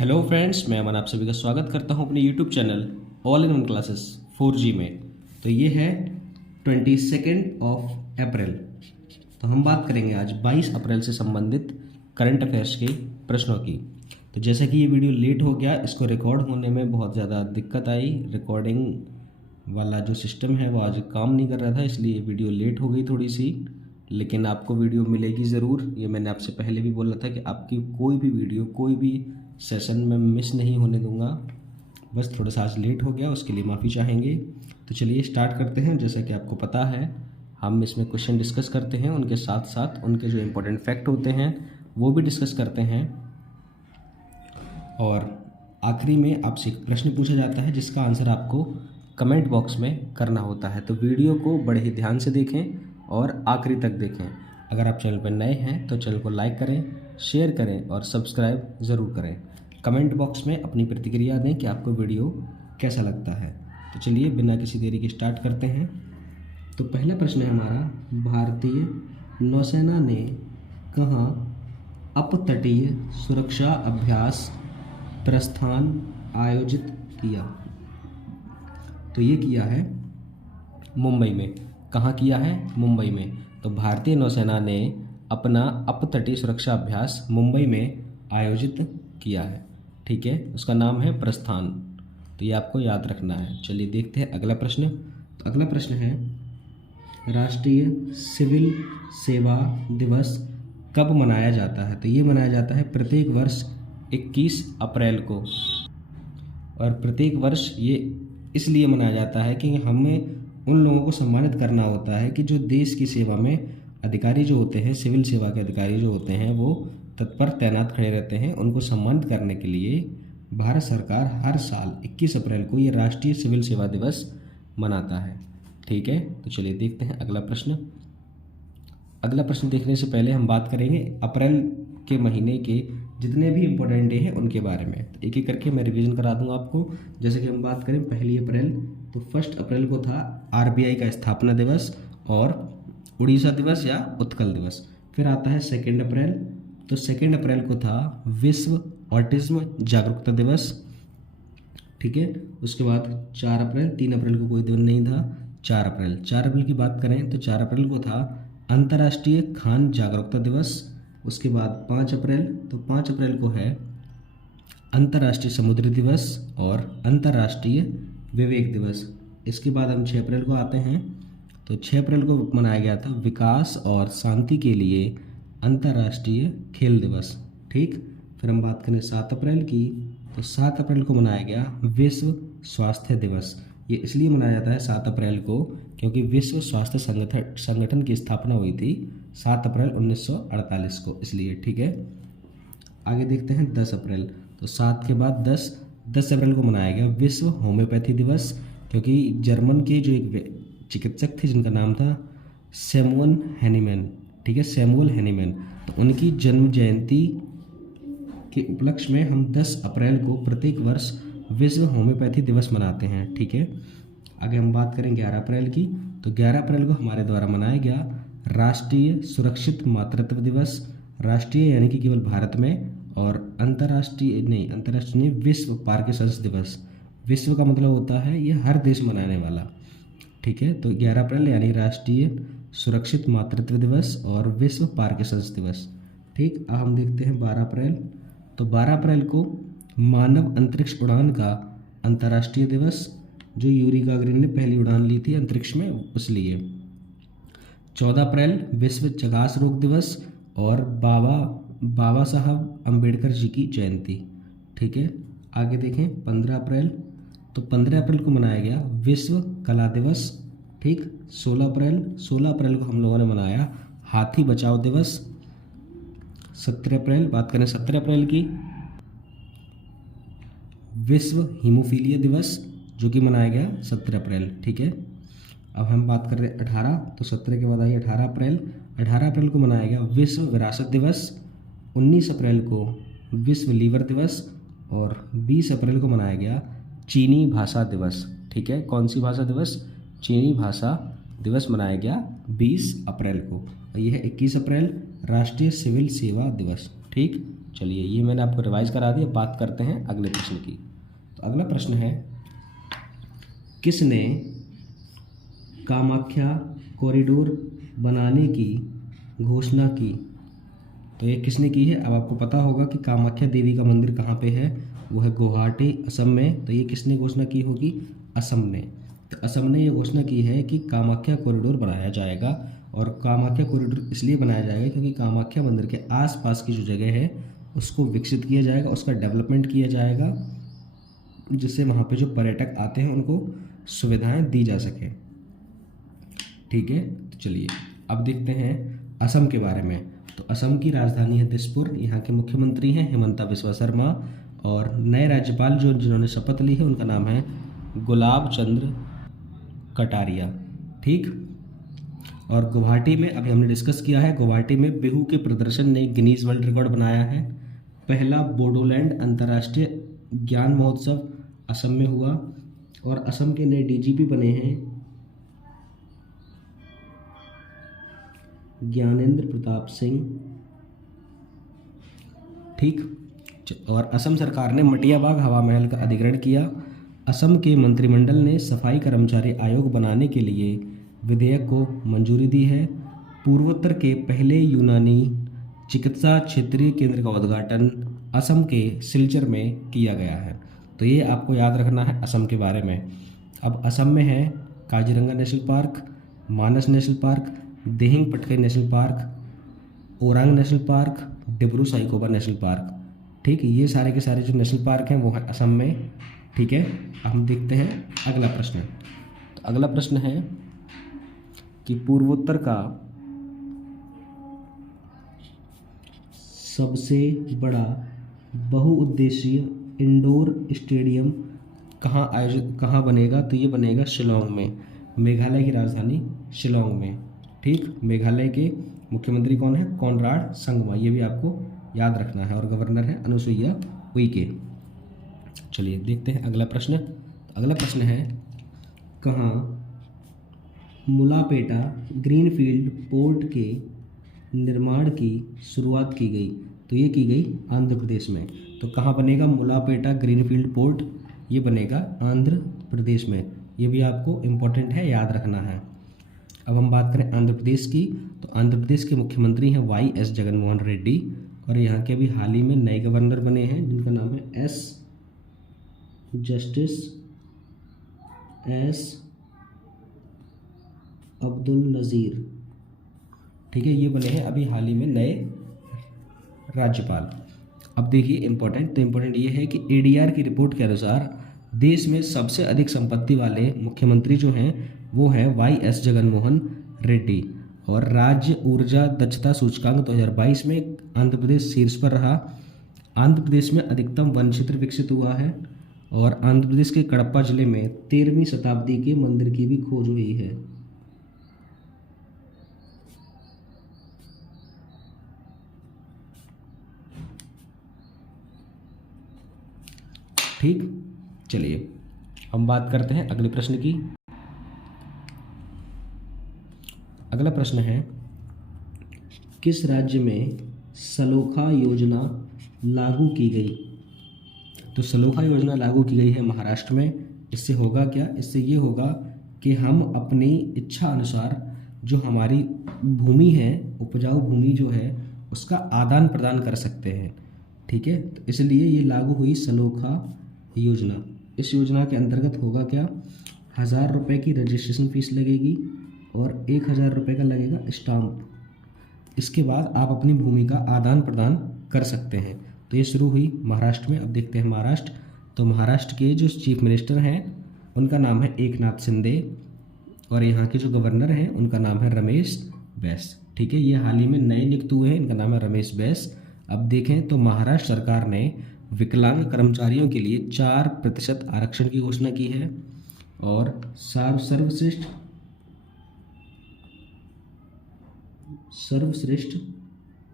Hello friends, मैं अमन आप सभी का स्वागत करता हूं अपने YouTube channel all in one classes 4G में। तो ये है 22 अप्रैल। तो हम बात करेंगे आज 22 अप्रैल से संबंधित करंट अफेयर्स के प्रश्नों की। तो जैसा कि ये वीडियो लेट हो गया, इसको रिकॉर्ड होने में बहुत ज़्यादा दिक्कत आई। रिकॉर्डिंग वाला जो सिस्टम है वो आज काम नहीं कर रहा था, इसलिए वीडियो लेट हो गई थोड़ी सी। लेकिन आपको वीडियो मिलेगी ज़रूर। ये मैंने आपसे पहले भी बोला था कि आपकी कोई भी वीडियो, कोई भी सेशन में मिस नहीं होने दूंगा। बस थोड़ा सा आज लेट हो गया, उसके लिए माफ़ी चाहेंगे। तो चलिए स्टार्ट करते हैं। जैसा कि आपको पता है, हम इसमें क्वेश्चन डिस्कस करते हैं, उनके साथ साथ उनके जो इम्पोर्टेंट फैक्ट होते हैं वो भी डिस्कस करते हैं। और आखिरी में आपसे एक प्रश्न पूछा जाता है जिसका आंसर आपको कमेंट बॉक्स में करना होता है। तो वीडियो को बड़े ही ध्यान से देखें और आखिरी तक देखें। अगर आप चैनल पर नए हैं तो चैनल को लाइक करें, शेयर करें और सब्सक्राइब ज़रूर करें। कमेंट बॉक्स में अपनी प्रतिक्रिया दें कि आपको वीडियो कैसा लगता है। तो चलिए बिना किसी देरी के स्टार्ट करते हैं। तो पहला प्रश्न है हमारा, भारतीय नौसेना ने कहाँ अपतटीय सुरक्षा अभ्यास प्रस्थान आयोजित किया? तो ये किया है मुंबई में। कहाँ किया है? मुंबई में। तो भारतीय नौसेना ने अपना अपतटीय सुरक्षा अभ्यास मुंबई में आयोजित किया है। ठीक है, उसका नाम है प्रस्थान। तो ये आपको याद रखना है। चलिए देखते हैं अगला प्रश्न। तो अगला प्रश्न है, राष्ट्रीय सिविल सेवा दिवस कब मनाया जाता है? तो ये मनाया जाता है प्रत्येक वर्ष 21 अप्रैल को। और प्रत्येक वर्ष ये इसलिए मनाया जाता है कि हमें उन लोगों को सम्मानित करना होता है कि जो देश की सेवा में अधिकारी जो होते हैं, सिविल सेवा के अधिकारी जो होते हैं, वो तत्पर तैनात खड़े रहते हैं। उनको सम्मानित करने के लिए भारत सरकार हर साल 21 अप्रैल को ये राष्ट्रीय सिविल सेवा दिवस मनाता है। ठीक है, तो चलिए देखते हैं अगला प्रश्न। अगला प्रश्न देखने से पहले हम बात करेंगे अप्रैल के महीने के जितने भी इम्पोर्टेंट डे हैं उनके बारे में। तो एक एक करके मैं रिवीजन करा दूंगा आपको। जैसे कि हम बात करें 1 अप्रैल, तो 1 अप्रैल को था RBI का स्थापना दिवस और उड़ीसा दिवस या उत्कल दिवस। फिर आता है 2 अप्रैल, तो 2 अप्रैल को था विश्व ऑटिज्म जागरूकता दिवस। ठीक है, उसके बाद 4 अप्रैल, 3 अप्रैल को कोई दिन नहीं था। 4 अप्रैल की बात करें तो 4 अप्रैल को था अंतर्राष्ट्रीय खान जागरूकता दिवस। उसके बाद 5 अप्रैल, तो 5 अप्रैल को है अंतर्राष्ट्रीय समुद्री दिवस और अंतर्राष्ट्रीय विवेक दिवस। इसके बाद हम 6 अप्रैल को आते हैं, तो 6 अप्रैल को मनाया गया था विकास और शांति के लिए अंतर्राष्ट्रीय खेल दिवस। ठीक, फिर हम बात करें 7 अप्रैल की, तो 7 अप्रैल को मनाया गया विश्व स्वास्थ्य दिवस। ये इसलिए मनाया जाता है 7 अप्रैल को क्योंकि विश्व स्वास्थ्य संगठन की स्थापना हुई थी 7 अप्रैल 1948 को, इसलिए। ठीक है, आगे देखते हैं 10 अप्रैल, तो 7 के बाद 10 अप्रैल को मनाया गया विश्व होम्योपैथी दिवस, क्योंकि जर्मन के जो एक चिकित्सक थे जिनका नाम था सैमुअल हैनीमैन। ठीक है, सैमुअल हैनीमैन, तो उनकी जन्म जयंती के उपलक्ष्य में हम 10 अप्रैल को प्रत्येक वर्ष विश्व होम्योपैथी दिवस मनाते हैं। ठीक है, आगे हम बात करें 11 अप्रैल की, तो 11 अप्रैल को हमारे द्वारा मनाया गया राष्ट्रीय सुरक्षित मातृत्व दिवस। राष्ट्रीय यानी कि केवल भारत में, और अंतर्राष्ट्रीय नहीं, विश्व पार्किंसंस दिवस। विश्व का मतलब होता है ये हर देश मनाने वाला। ठीक है, तो 11 अप्रैल यानी राष्ट्रीय सुरक्षित मातृत्व दिवस और विश्व पार्किंसंस दिवस। ठीक, अब हम देखते हैं 12 अप्रैल, तो 12 अप्रैल को मानव अंतरिक्ष उड़ान का अंतर्राष्ट्रीय दिवस, जो यूरी गागरिन ने पहली उड़ान ली थी अंतरिक्ष में, उसलिए। 14 अप्रैल विश्व चगास रोग दिवस और बाबा साहब अम्बेडकर जी की जयंती। ठीक है, आगे देखें 15 अप्रैल, तो 15 अप्रैल को मनाया गया विश्व कला दिवस। ठीक, 16 अप्रैल को हम लोगों ने मनाया हाथी बचाओ दिवस। 17 अप्रैल, बात करें 17 अप्रैल की, विश्व हीमोफीलिया दिवस, जो कि मनाया गया 17 अप्रैल। ठीक है, अब हम बात कर रहे हैं 18, तो 17 के बाद आई 18 अप्रैल। 18 अप्रैल को मनाया गया विश्व विरासत दिवस। 19 अप्रैल को विश्व लीवर दिवस और 20 अप्रैल को मनाया गया चीनी भाषा दिवस। ठीक है, कौन सी भाषा दिवस? चीनी भाषा दिवस मनाया गया 20 अप्रैल को। और यह है 21 अप्रैल राष्ट्रीय सिविल सेवा दिवस। ठीक, चलिए ये मैंने आपको रिवाइज करा दिया। बात करते हैं अगले प्रश्न की। तो अगला प्रश्न है, किसने कामाख्या कॉरिडोर बनाने की घोषणा की? तो ये किसने की है? अब आपको पता होगा कि कामाख्या देवी का मंदिर कहाँ पे है, वो है गुवाहाटी असम में। तो ये किसने घोषणा की होगी? असम ने। तो असम ने ये घोषणा की है कि कामाख्या कॉरिडोर बनाया जाएगा, और कामाख्या कॉरिडोर इसलिए बनाया जाएगा क्योंकि कामाख्या मंदिर के आसपास की जो जगह है उसको विकसित किया जाएगा, उसका डेवलपमेंट किया जाएगा, जिससे वहाँ पे जो पर्यटक आते हैं उनको सुविधाएं दी जा सके। ठीक है, तो चलिए अब देखते हैं असम के बारे में। तो असम की राजधानी है दिसपुर। यहाँ के मुख्यमंत्री हैं हिमंता बिस्वा शर्मा, और नए राज्यपाल जिन्होंने शपथ ली है उनका नाम है गुलाब चंद्र कटारिया। ठीक। और गुवाहाटी में अभी हमने डिस्कस किया है, गुवाहाटी में बिहू के प्रदर्शन ने गिनीज वर्ल्ड रिकॉर्ड बनाया है। पहला बोडोलैंड अंतर्राष्ट्रीय ज्ञान महोत्सव असम में हुआ, और असम के नए डीजीपी बने हैं ज्ञानेंद्र प्रताप सिंह। ठीक। और असम सरकार ने मटियाबाग हवा महल का अधिग्रहण किया। असम के मंत्रिमंडल ने सफाई कर्मचारी आयोग बनाने के लिए विधेयक को मंजूरी दी है। पूर्वोत्तर के पहले यूनानी चिकित्सा क्षेत्रीय केंद्र का उद्घाटन असम के सिलचर में किया गया है। तो ये आपको याद रखना है असम के बारे में। अब असम में है Kaziranga national park, Manas national park, Dihing Patkai national park, Orang national park, Dibru Saikhowa national park. ठीक, ये सारे के सारे जो नेशनल पार्क हैं वो है असम में। ठीक है, अब हम देखते हैं अगला प्रश्न। तो अगला प्रश्न है कि पूर्वोत्तर का सबसे बड़ा बहुउद्देशीय इंडोर स्टेडियम कहाँ बनेगा? तो ये बनेगा शिलोंग में, मेघालय की राजधानी शिलोंग में। ठीक, मेघालय के मुख्यमंत्री कौन है? कॉनराड संगमा, ये भी आपको याद रखना है, और गवर्नर है अनुसुईया उइके। चलिए देखते हैं अगला प्रश्न। अगला प्रश्न है, कहाँ मुलापेटा ग्रीनफील्ड पोर्ट के निर्माण की शुरुआत की गई? तो ये की गई आंध्र प्रदेश में। तो कहाँ बनेगा मुलापेटा ग्रीनफील्ड पोर्ट? ये बनेगा आंध्र प्रदेश में। ये भी आपको इम्पोर्टेंट है, याद रखना है। अब हम बात करें आंध्र प्रदेश की, तो आंध्र प्रदेश के मुख्यमंत्री हैं वाई.एस. जगनमोहन रेड्डी, और यहाँ के अभी हाल ही में नए गवर्नर बने हैं जिनका नाम है जस्टिस एस अब्दुल नज़ीर। ठीक है, ये बने हैं अभी हाल ही में नए राज्यपाल। अब देखिए इम्पोर्टेंट ये है कि एडीआर की रिपोर्ट के अनुसार देश में सबसे अधिक संपत्ति वाले मुख्यमंत्री जो हैं वो है वाई.एस. जगनमोहन रेड्डी, और राज्य ऊर्जा दक्षता सूचकांक 2022 में आंध्र प्रदेश शीर्ष पर रहा। आंध्र प्रदेश में अधिकतम वन क्षेत्र विकसित हुआ है, और आंध्र प्रदेश के कडप्पा जिले में 13वीं शताब्दी के मंदिर की भी खोज हुई है। ठीक, चलिए हम बात करते हैं अगले प्रश्न की। अगला प्रश्न है, किस राज्य में सलोखा योजना लागू की गई? तो सलोखा योजना लागू की गई है महाराष्ट्र में। इससे होगा क्या? इससे ये होगा कि हम अपनी इच्छा अनुसार जो हमारी भूमि है, उपजाऊ भूमि जो है, उसका आदान प्रदान कर सकते हैं। ठीक है, तो इसलिए ये लागू हुई सलोखा योजना। इस योजना के अंतर्गत होगा क्या? 1000 रुपये की रजिस्ट्रेशन फीस लगेगी, और 1000 रुपये का लगेगा स्टाम्प। इसके बाद आप अपनी भूमि का आदान प्रदान कर सकते हैं। तो ये शुरू हुई महाराष्ट्र में। अब देखते हैं महाराष्ट्र। तो महाराष्ट्र के जो चीफ मिनिस्टर हैं उनका नाम है एकनाथ शिंदे, और यहाँ के जो गवर्नर हैं उनका नाम है रमेश बैस। ठीक है, ये हाल ही में नए नियुक्त हुए हैं, इनका नाम है रमेश बैस। अब देखें तो महाराष्ट्र सरकार ने विकलांग कर्मचारियों के लिए 4% आरक्षण की घोषणा की है, और सर्वश्रेष्ठ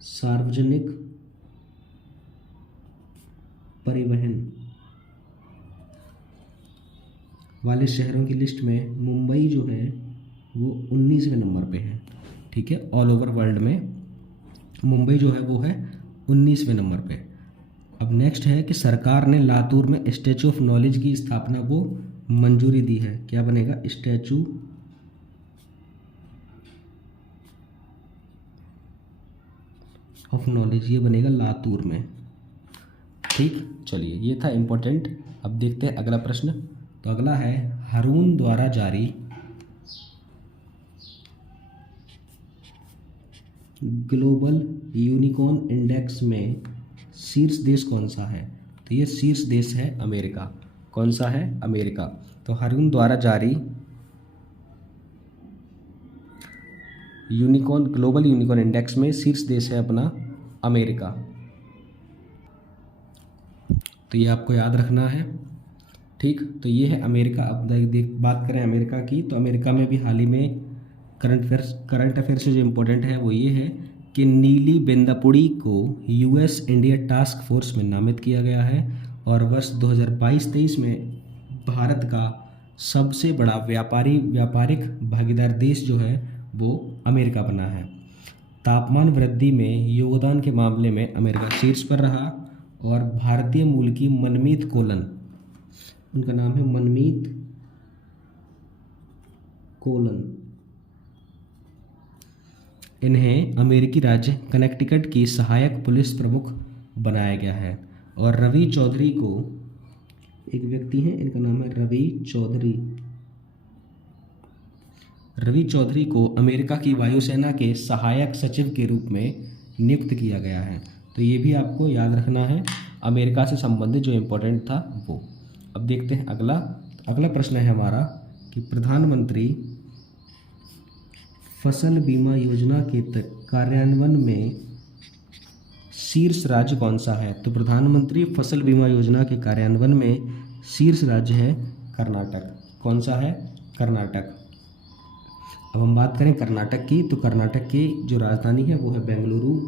सार्वजनिक परिवहन वाले शहरों की लिस्ट में मुंबई जो है वो 19वें नंबर पे है। ठीक है, ऑल ओवर वर्ल्ड में मुंबई जो है वो है 19वें नंबर पे। अब नेक्स्ट है कि सरकार ने लातूर में स्टैचू ऑफ नॉलेज की स्थापना को मंजूरी दी है। क्या बनेगा? स्टैचू ऑफ नॉलेज, ये बनेगा लातूर में। ठीक, चलिए ये था इम्पोर्टेंट। अब देखते हैं अगला प्रश्न। तो अगला है हारून द्वारा जारी ग्लोबल यूनिकॉर्न इंडेक्स में शीर्ष देश कौन सा है? तो ये शीर्ष देश है अमेरिका। कौन सा है? अमेरिका। तो हारून द्वारा जारी ग्लोबल यूनिकॉर्न इंडेक्स में शीर्ष देश है अपना अमेरिका। तो ये आपको याद रखना है। ठीक, तो ये है अमेरिका। अब बात करें अमेरिका की, तो अमेरिका में भी हाल ही में करंट अफेयर से जो इम्पोर्टेंट है वो ये है कि नीली बेंदापुड़ी को यूएस इंडिया टास्क फोर्स में नामित किया गया है और वर्ष 2022-23 में भारत का सबसे बड़ा व्यापारिक भागीदार देश जो है वो अमेरिका बना है। तापमान वृद्धि में योगदान के मामले में अमेरिका शीर्ष पर रहा और भारतीय मूल की मनमीत कोलन, उनका नाम है मनमीत कोलन, इन्हें अमेरिकी राज्य कनेक्टिकट की सहायक पुलिस प्रमुख बनाया गया है। और रवि चौधरी को, एक व्यक्ति हैं, इनका नाम है रवि चौधरी को अमेरिका की वायुसेना के सहायक सचिव के रूप में नियुक्त किया गया है। तो ये भी आपको याद रखना है, अमेरिका से संबंधित जो इम्पोर्टेंट था वो। अब देखते हैं अगला प्रश्न है हमारा कि प्रधानमंत्री फसल बीमा योजना के कार्यान्वयन में शीर्ष राज्य कौन सा है? तो प्रधानमंत्री फसल बीमा योजना के कार्यान्वयन में शीर्ष राज्य है कर्नाटक। कौन सा है? कर्नाटक। अब हम बात करें कर्नाटक की, तो कर्नाटक की जो राजधानी है वो है बेंगलुरु।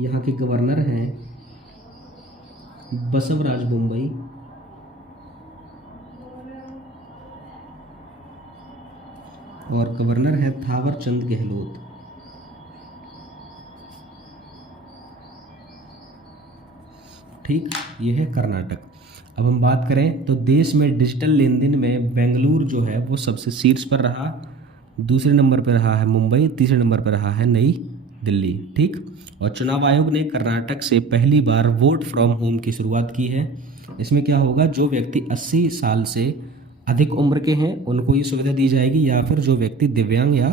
यहाँ के गवर्नर हैं बसवराज बोम्मई और गवर्नर है थावर चंद गहलोत। ठीक, ये है कर्नाटक। अब हम बात करें तो देश में डिजिटल लेन देन में बेंगलुरु जो है वो सबसे शीर्ष पर रहा, दूसरे नंबर पर रहा है मुंबई, तीसरे नंबर पर रहा है नई दिल्ली। ठीक, और चुनाव आयोग ने कर्नाटक से पहली बार वोट फ्रॉम होम की शुरुआत की है। इसमें क्या होगा, जो व्यक्ति 80 साल से अधिक उम्र के हैं उनको ये सुविधा दी जाएगी, या फिर जो व्यक्ति दिव्यांग या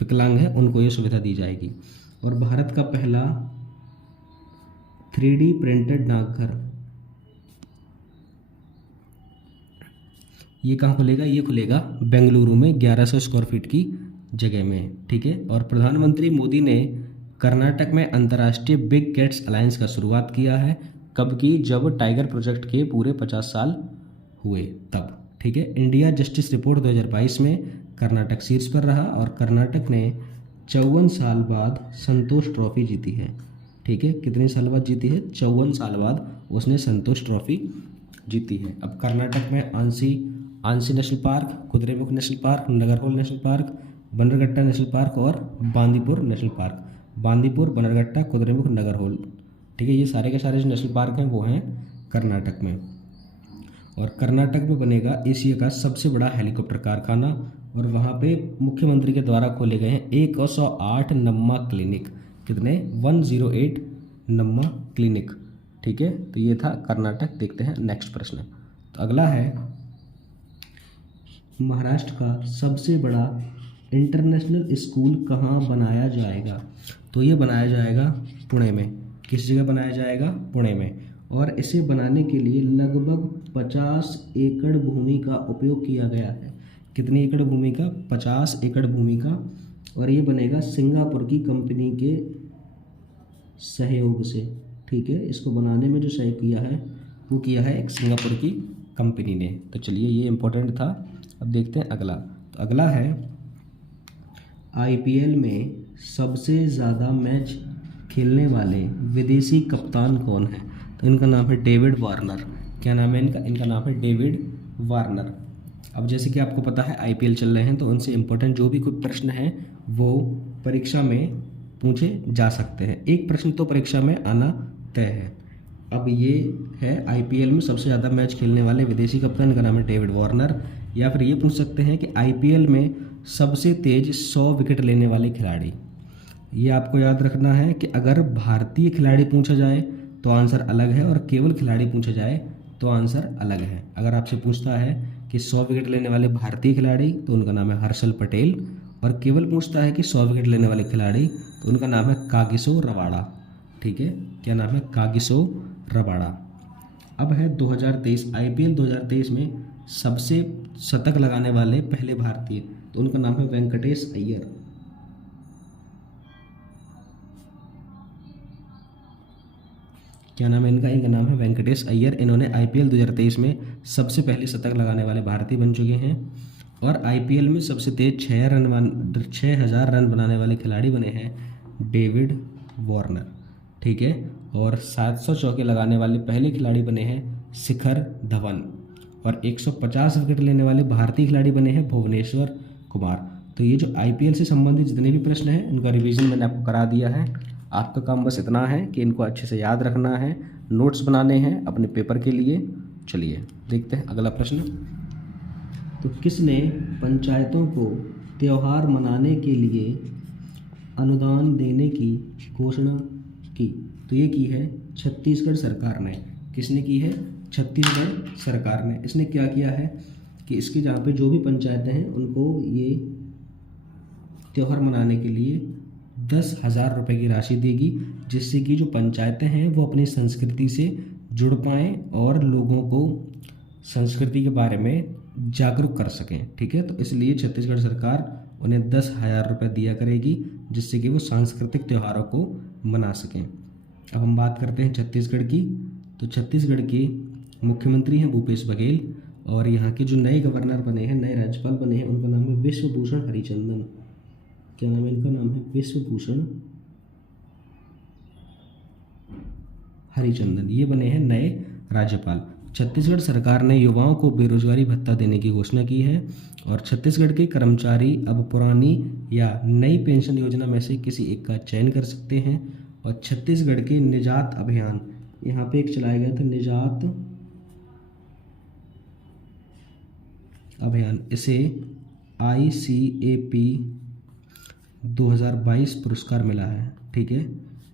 विकलांग है उनको ये सुविधा दी जाएगी। और भारत का पहला 3D प्रिंटेड डाकघर ये कहाँ खुलेगा? ये खुलेगा बेंगलुरु में 1100 स्क्वायर फीट की जगह में। ठीक है, और प्रधानमंत्री मोदी ने कर्नाटक में अंतर्राष्ट्रीय बिग कैट्स अलायंस का शुरुआत किया है। कब की? जब टाइगर प्रोजेक्ट के पूरे 50 साल हुए तब। ठीक है, इंडिया जस्टिस रिपोर्ट 2022 में कर्नाटक शीर्ष पर रहा और कर्नाटक ने 54 साल बाद संतोष ट्रॉफी जीती है। ठीक है, कितने साल बाद जीती है? 54 साल बाद उसने संतोष ट्रॉफी जीती है। अब कर्नाटक में ANSI national park, Kudremukh national park, Nagarhole national park, Bannerghatta national park और बांदीपुर नेशनल पार्क। बांदीपुर, बन्नरघट्टा, कुद्रेमुख, नगरहोल। ठीक है, ये सारे के सारे जो नेशनल पार्क हैं वो हैं कर्नाटक में। और कर्नाटक में बनेगा एशिया का सबसे बड़ा हेलीकॉप्टर कारखाना और वहाँ पे मुख्यमंत्री के द्वारा खोले गए हैं 108 नम्मा क्लिनिक। कितने? 108 नम्मा क्लिनिक। ठीक है, तो ये था कर्नाटक। देखते हैं नेक्स्ट प्रश्न। तो अगला है महाराष्ट्र का सबसे बड़ा इंटरनेशनल स्कूल कहाँ बनाया जाएगा? तो ये बनाया जाएगा पुणे में। किस जगह बनाया जाएगा? पुणे में। और इसे बनाने के लिए लगभग 50 एकड़ भूमि का उपयोग किया गया है। कितनी एकड़ भूमि का? 50 एकड़ भूमि का। और ये बनेगा सिंगापुर की कंपनी के सहयोग से। ठीक है, इसको बनाने में जो सहयोग किया है वो किया है एक सिंगापुर की कंपनी ने। तो चलिए ये इम्पोर्टेंट था। अब देखते हैं अगला। तो अगला है IPL में सबसे ज़्यादा मैच खेलने वाले विदेशी कप्तान कौन है? तो इनका नाम है डेविड वार्नर। क्या नाम है इनका? इनका नाम है डेविड वार्नर। अब जैसे कि आपको पता है IPL चल रहे हैं तो उनसे इम्पोर्टेंट जो भी कोई प्रश्न है वो परीक्षा में पूछे जा सकते हैं। एक प्रश्न तो परीक्षा में आना तय है। अब ये है आईपीएल में सबसे ज़्यादा मैच खेलने वाले विदेशी कप्तान का नाम है डेविड वार्नर। या फिर ये पूछ सकते हैं कि आईपीएल में सबसे तेज 100 विकेट लेने वाले खिलाड़ी। ये आपको याद रखना है कि अगर भारतीय खिलाड़ी पूछा जाए तो आंसर अलग है और केवल खिलाड़ी पूछा जाए तो आंसर अलग है। अगर आपसे पूछता है कि 100 विकेट लेने वाले भारतीय खिलाड़ी तो उनका नाम है हर्षल पटेल, और केवल पूछता है कि 100 विकेट लेने वाले खिलाड़ी तो उनका नाम है कागिसो रबाडा। ठीक है, क्या नाम है? Kagiso Rabada. अब है 2023 आईपीएल 2023 में सबसे शतक लगाने वाले पहले भारतीय, तो उनका नाम है वेंकटेश अय्यर। क्या नाम है इनका? इनका नाम है वेंकटेश अय्यर। इन्होंने आईपीएल 2023 में सबसे पहले शतक लगाने वाले भारतीय बन चुके हैं और आईपीएल में सबसे तेज 6,000 रन बनाने वाले खिलाड़ी बने हैं डेविड वार्नर। ठीक है, और 700 चौके लगाने वाले पहले खिलाड़ी बने हैं शिखर धवन, और 150 विकेट लेने वाले भारतीय खिलाड़ी बने हैं भुवनेश्वर कुमार। तो ये जो आईपीएल से संबंधित जितने भी प्रश्न हैं उनका रिवीजन मैंने आपको करा दिया है। आपका काम बस इतना है कि इनको अच्छे से याद रखना है, नोट्स बनाने हैं अपने पेपर के लिए। चलिए देखते हैं अगला प्रश्न। तो किसने पंचायतों को त्यौहार मनाने के लिए अनुदान देने की घोषणा की? तो ये की है छत्तीसगढ़ सरकार ने। किसने की है? छत्तीसगढ़ सरकार ने। इसने क्या किया है कि इसकी जहाँ पे जो भी पंचायतें हैं उनको ये त्यौहार मनाने के लिए 10,000 रुपये की राशि देगी, जिससे कि जो पंचायतें हैं वो अपनी संस्कृति से जुड़ पाएँ और लोगों को संस्कृति के बारे में जागरूक कर सकें। ठीक है, तो इसलिए छत्तीसगढ़ सरकार उन्हें 10,000 रुपये दिया करेगी, जिससे कि वो सांस्कृतिक त्योहारों को मना सकें। अब हम बात करते हैं छत्तीसगढ़ की। तो छत्तीसगढ़ के मुख्यमंत्री हैं भूपेश बघेल, और यहाँ के जो नए गवर्नर बने हैं, नए राज्यपाल बने हैं, उनका नाम है विश्वभूषण हरिचंदन। क्या नाम है इनका? नाम है विश्वभूषण हरिचंदन। ये बने हैं नए राज्यपाल। छत्तीसगढ़ सरकार ने युवाओं को बेरोजगारी भत्ता देने की घोषणा की है, और छत्तीसगढ़ के कर्मचारी अब पुरानी या नई पेंशन योजना में से किसी एक का चयन कर सकते हैं। और छत्तीसगढ़ के निजात अभियान, यहाँ पे एक चलाया गया था निजात अभियान, इसे ICAP 2022 पुरस्कार मिला है। ठीक है,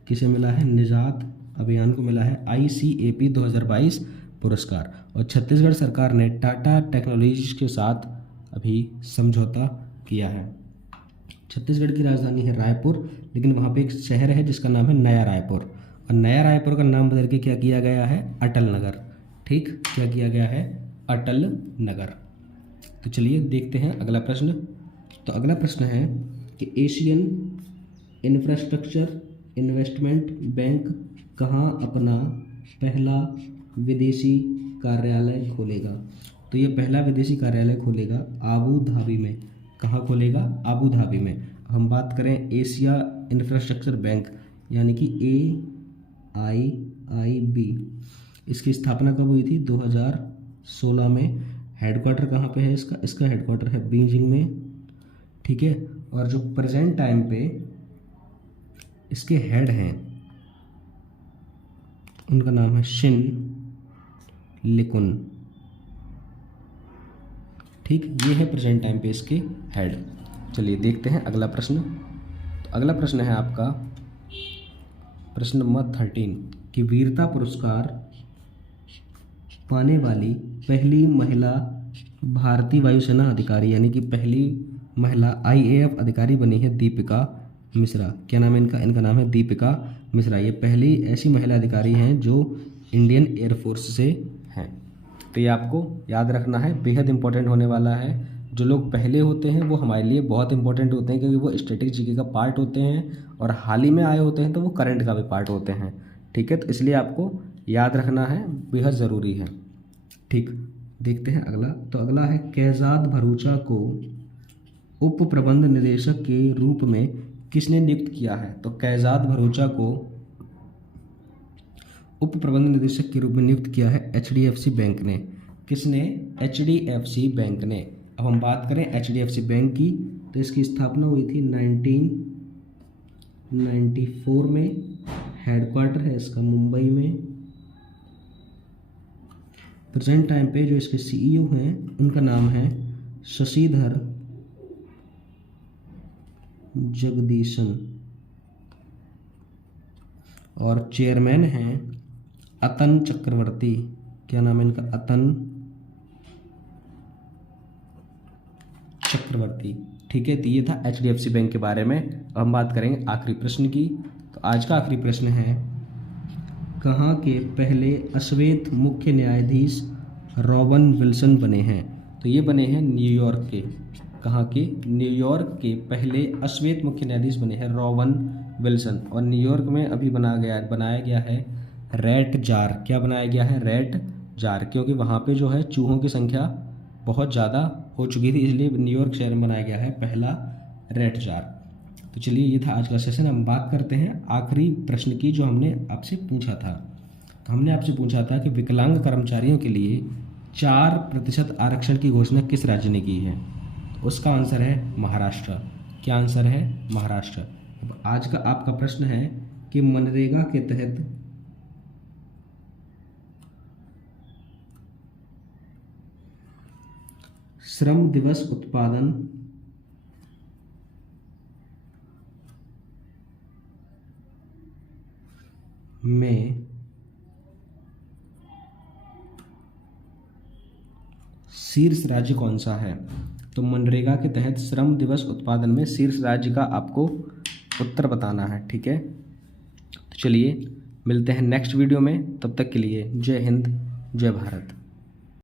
किसे मिला है? निजात अभियान को मिला है ICAP 2022 पुरस्कार। और छत्तीसगढ़ सरकार ने टाटा टेक्नोलॉजीज के साथ अभी समझौता किया है। छत्तीसगढ़ की राजधानी है रायपुर, लेकिन वहाँ पे एक शहर है जिसका नाम है नया रायपुर, और नया रायपुर का नाम बदल के क्या किया गया है? अटल नगर। ठीक, क्या किया गया है? अटल नगर। तो चलिए देखते हैं अगला प्रश्न। तो अगला प्रश्न है कि एशियन इंफ्रास्ट्रक्चर इन्वेस्टमेंट बैंक कहाँ अपना पहला विदेशी कार्यालय खोलेगा? तो ये पहला विदेशी कार्यालय खोलेगा आबू धाबी में। कहाँ खोलेगा? आबू धाबी में। हम बात करें एशिया इंफ्रास्ट्रक्चर बैंक यानी कि AIIB, इसकी स्थापना कब हुई थी? 2016 में। हेडक्वार्टर कहाँ पे है इसका? इसका हेडक्वार्टर है बीजिंग में। ठीक है, और जो प्रेजेंट टाइम पे इसके हेड हैं उनका नाम है शिन लिकुन। ठीक, ये है प्रेजेंट टाइम पे इसके हेड। चलिए देखते हैं अगला प्रश्न। तो अगला प्रश्न है आपका प्रश्न नंबर 13 कि वीरता पुरस्कार पाने वाली पहली महिला भारतीय वायुसेना अधिकारी यानी कि पहली महिला IAF अधिकारी बनी है दीपिका मिश्रा। क्या नाम है इनका? इनका नाम है दीपिका मिश्रा। ये पहली ऐसी महिला अधिकारी हैं जो इंडियन एयरफोर्स से हैं। तो ये आपको याद रखना है, बेहद इंपॉर्टेंट होने वाला है। जो लोग पहले होते हैं वो हमारे लिए बहुत इंपॉर्टेंट होते हैं, क्योंकि वो स्टैटिक जीके का पार्ट होते हैं, और हाल ही में आए होते हैं तो वो करंट का भी पार्ट होते हैं। ठीक है, तो इसलिए आपको याद रखना है, बेहद ज़रूरी है। ठीक, देखते हैं अगला। तो अगला है कैजाद भरूचा को उप प्रबंध निदेशक के रूप में किसने नियुक्त किया है? तो कैजाद भरूचा को उप प्रबंध निदेशक के रूप में नियुक्त किया है HDFC बैंक ने। किसने? HDFC बैंक ने। अब हम बात करें HDFC बैंक की, तो इसकी स्थापना हुई थी 19 1994 में। हेडक्वार्टर है इसका मुंबई में। प्रेजेंट टाइम पे जो इसके सीईओ हैं उनका नाम है शशिधर जगदीशन और चेयरमैन हैं अतन चक्रवर्ती। क्या नाम है इनका? अतन चक्रवर्ती। ठीक है, तो ये था HDFC बैंक के बारे में। अब हम बात करेंगे आखिरी प्रश्न की। तो आज का आखिरी प्रश्न है, कहाँ के पहले अश्वेत मुख्य न्यायाधीश रॉबर्ट विल्सन बने हैं? तो ये बने हैं न्यूयॉर्क के। कहाँ के? न्यूयॉर्क के पहले अश्वेत मुख्य न्यायाधीश बने हैं रॉबर्ट विल्सन। और न्यूयॉर्क में अभी बनाया गया है रैट जार। क्या बनाया गया है? रैट जार, क्योंकि वहाँ पे जो है चूहों की संख्या बहुत ज़्यादा हो चुकी थी, इसलिए न्यूयॉर्क शहर में बनाया गया है पहला रैट जार। तो चलिए, ये था आज का सेशन। हम बात करते हैं आखिरी प्रश्न की जो हमने आपसे पूछा था। तो हमने आपसे पूछा था कि विकलांग कर्मचारियों के लिए 4% आरक्षण की घोषणा किस राज्य ने की है? उसका आंसर है महाराष्ट्र। क्या आंसर है? महाराष्ट्र। अब आज का आपका प्रश्न है कि मनरेगा के तहत श्रम दिवस उत्पादन में शीर्ष राज्य कौन सा है? तो मनरेगा के तहत श्रम दिवस उत्पादन में शीर्ष राज्य का आपको उत्तर बताना है। ठीक है, तो चलिए मिलते हैं नेक्स्ट वीडियो में। तब तक के लिए जय हिंद, जय भारत।